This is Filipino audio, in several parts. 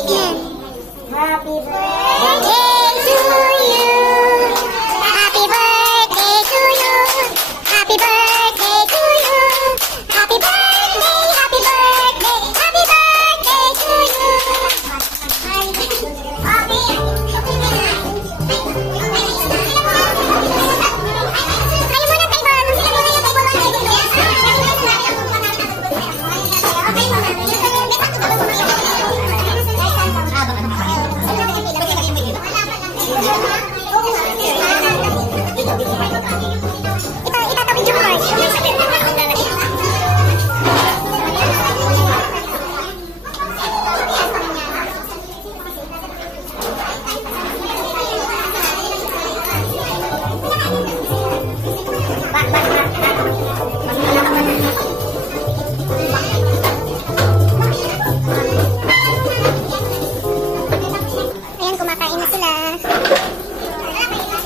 Happy birthday to you. Happy birthday to you. Happy birthday to you. Happy birthday, happy birthday, happy birthday to you. Ayan, kumakain na sila.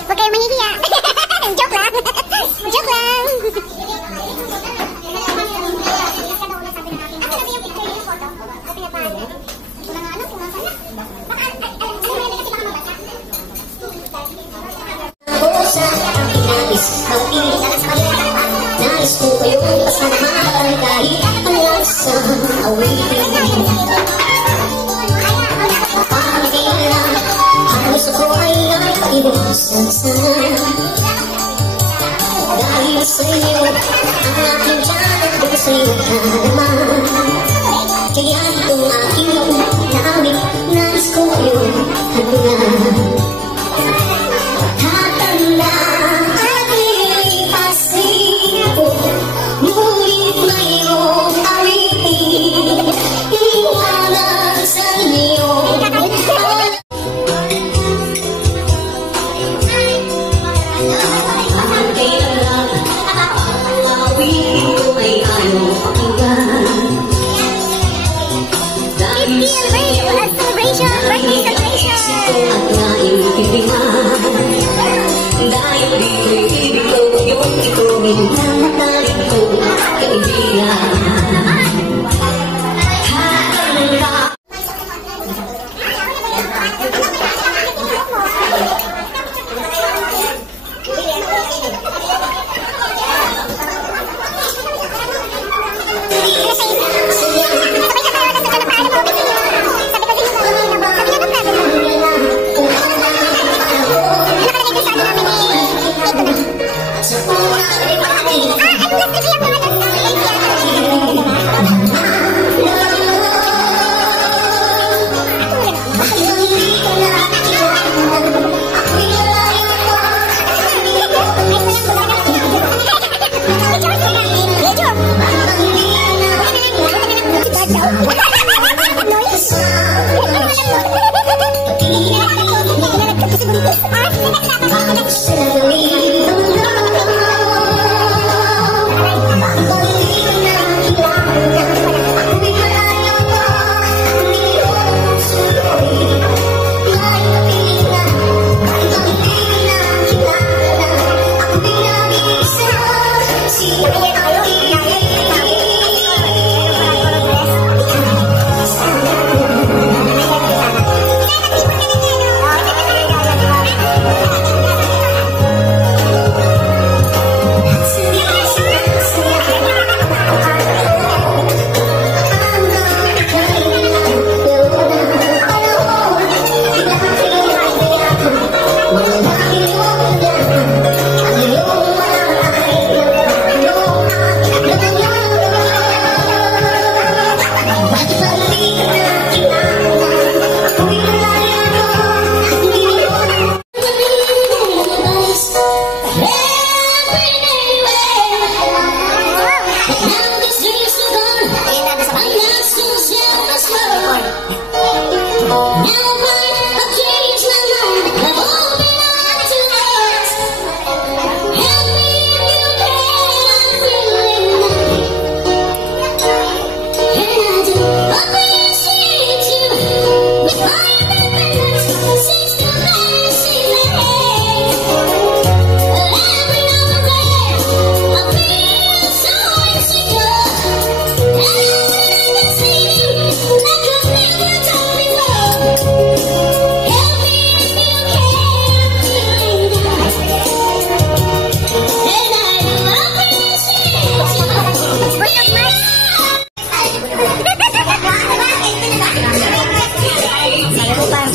Huwag kayo mahihiya. Joke lang. Joke lang. Nais ko kayong kasamahan kahit ang lansang awitin. Pangailan, ang gusto ko ay pag-iwasan sana. Dahil sa'yo, ang aking tiyan ay sa'yo ka naman. Kaya itong aking naamit, nais ko kayong halunan.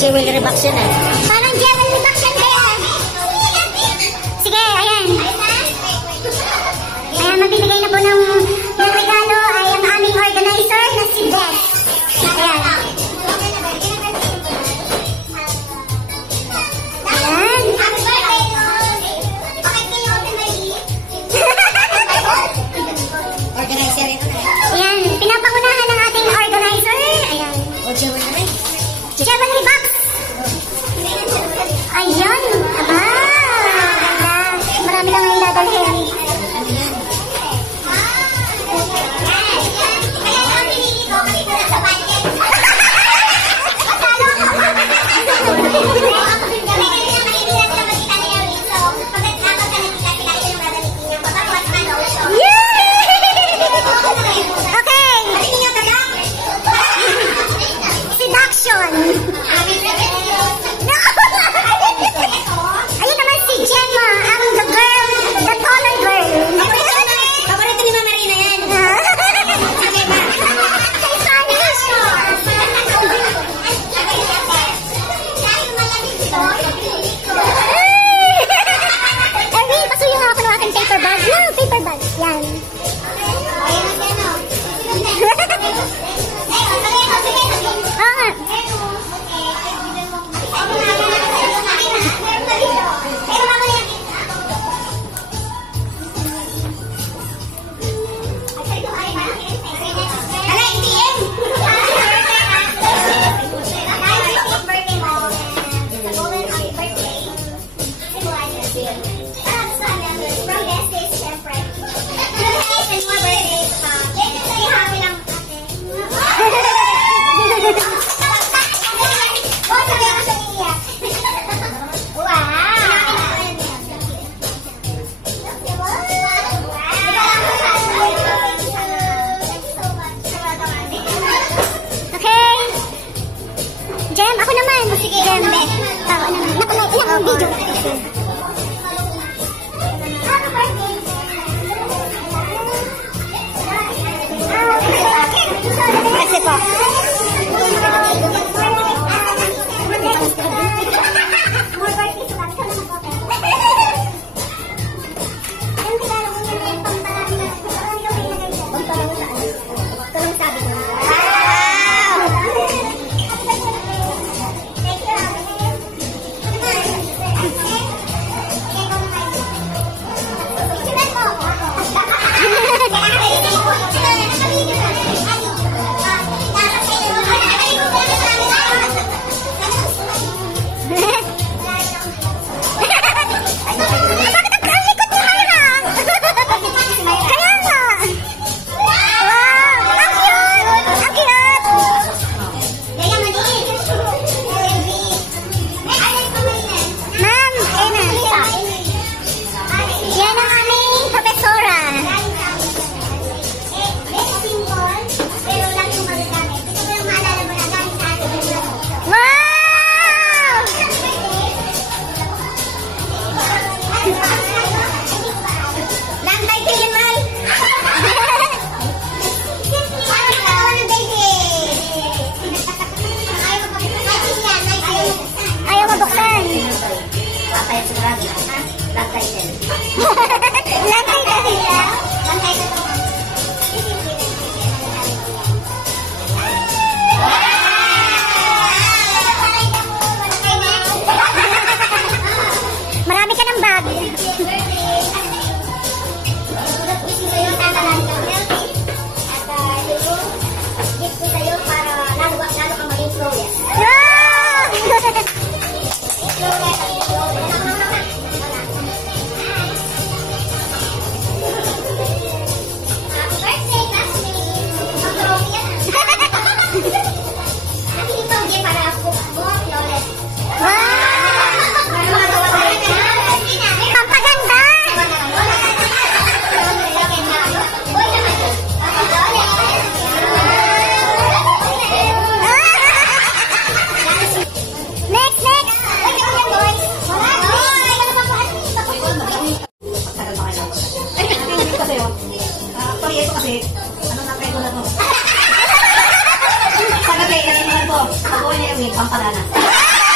jewelry box yun eh. Parang jewelry box yan kaya. Sige, ayan. Ayan, magbibigay na po ng regalo ay ang aming organizer na si Beth. Ayan. Ayan. Organizer yun. Ayan, pinapangunahan ng ating organizer. Ayan. O jewelry. Jewelry box. Ayan. Aba. Ganda. Marami kang iladalhin. Seduction. Ayun naman si Gemma, ang the girl, the taller girl. Paborito ni Mama Rina yan. Kay Spanish. Erwin, pasuyo nga ako ng aking paper bag. No, paper bag. Yan. Ah. Okay. Jem, ako naman. Sige, Jem. Tama naman. Naku, ilang ang video. Kasi po. Marami ka ng bag. Pampaganda! Pampalana.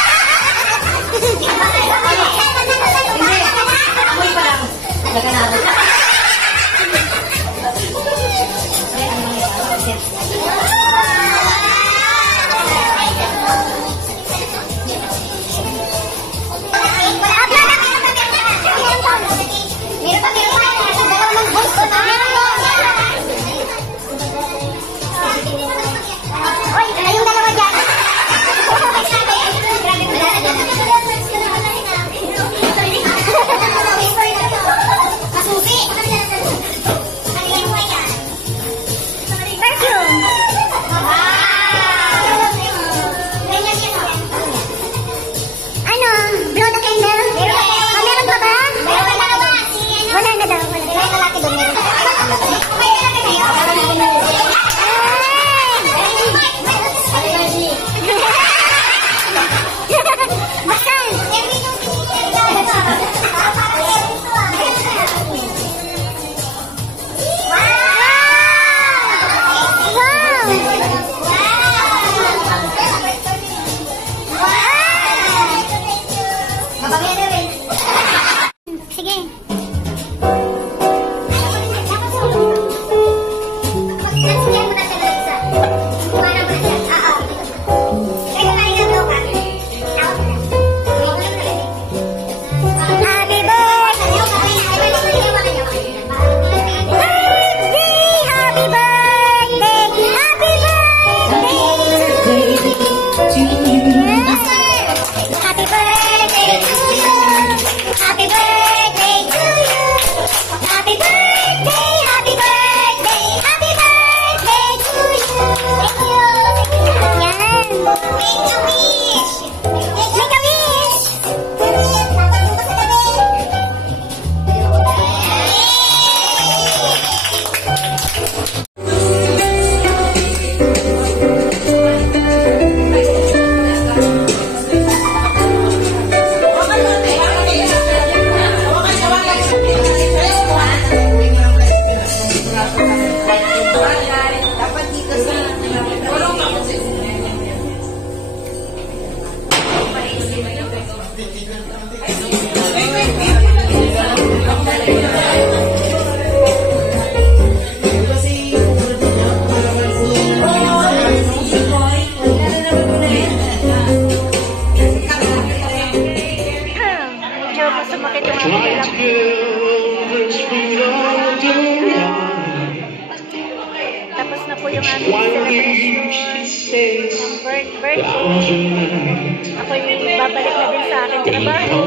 ako'y babalik na din sa aking trabaho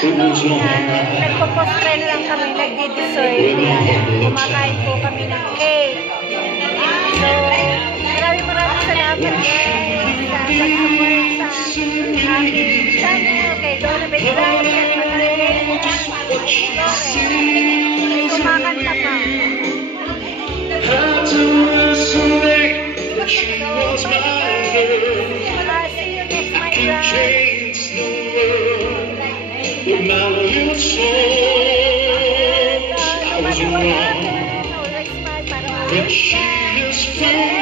at nagpo-post-trend lang kami, nagdi-dessert. Kumakain po kami ng cake. So, maraming salamat guys sa pag-support sa aking channel kay Donna Bedrang at Matalagay. May kumakanta pa. See you next my vlog.